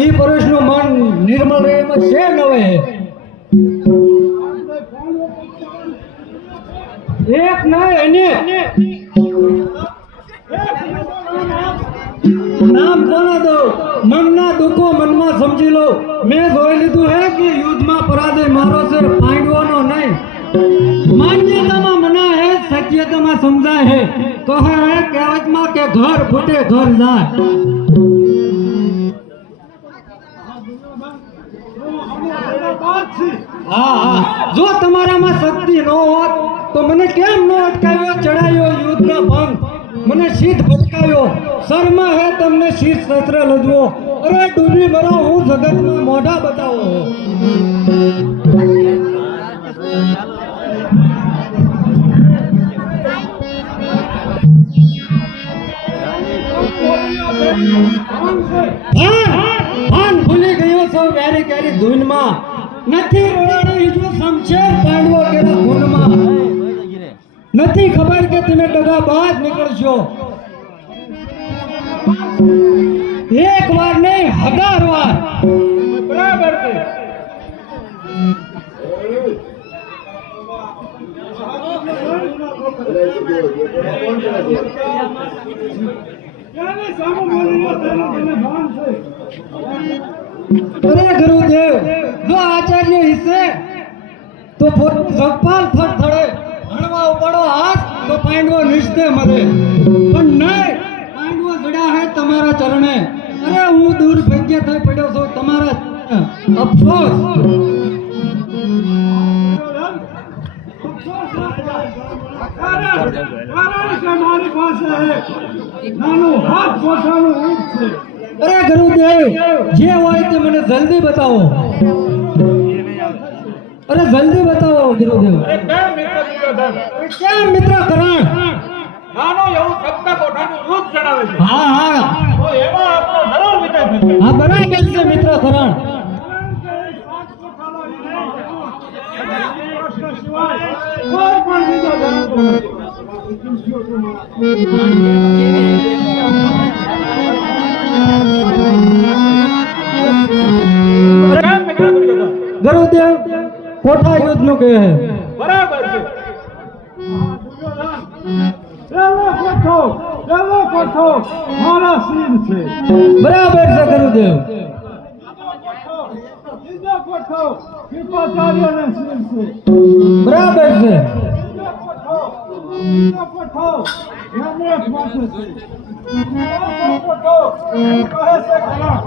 એ પુરુષનું મન નિર્મળ રહે એમાં છે નવે એક ના એને નામ કોના દો મનના દુઃખો મનમાં સમજી લો મેં જોઈ લીધું હે કે યુદ્ધમાં પરાજય મારો છે પાંડવોનો નહીં માન્યતામાં મના હે સત્યતામાં સમજાય હે કહે હે કહેવતમાં કે ઘર ફૂટે ઘર જાય હા હા જો તમારામાં શક્તિ ન હોત તો મને કેમ ન અટકાવ્યો ચડાયો યુદ્ધના ભંગ મને શીત ભટકાવ્યો શર્મા હે તમને શીત શસ્ત્ર લજવો અરે ડૂબી મરો હું જગતમાં મોઢા બતાવો ભાન ભૂલી ગયો છો વેરી કેરી ધૂનમાં નથી રોડાડો જો શમશેર પાંડવો કેરા ખૂનમાં નથી ખબર કે તમે ડગા બાદ નીકળશો એક વાર નહીં 1000 વાર બરાબર છે અરે ગુરુદેવ જો આચાર્ય હિસ્સે તો જગપાલ થડથડે હણવા ઉપાડો હાથ તો પાંડવો નિશ્ચય મરે પણ નહીં પાંડવો જડ્યા હે તમારા ચરણે અરે હું દુર્ભાગ્ય થઈ પડ્યો છું તમારા અફસોસ અરે ગુરુદેવ જે હોય તે મને જલ્દી બતાવો અરે જલ્દી બતાવો ગુરુદેવ કેમ મિત્ર કરણ નાનો એવું સપ્તા કોઠાનું રૂપ ચડાવે છે હા હા તો એમાં આપણો સરળ વિચાર છે હા બરાબર છે મિત્ર કરણ કોઈ પણ બીજો ધર્મ ગુરુદેવ કોઠા યુદ્ધ નું કહે બરાબર છે એવો કોઠો મારા શિર છે બરાબર છે ગુરુદેવ બીજો કોઠો કૃપાચાર્યના શિર છે બરાબર છે બીજો કોઠો યમરાજ પાસે છે બીજો કોઠો કહે છે ખરા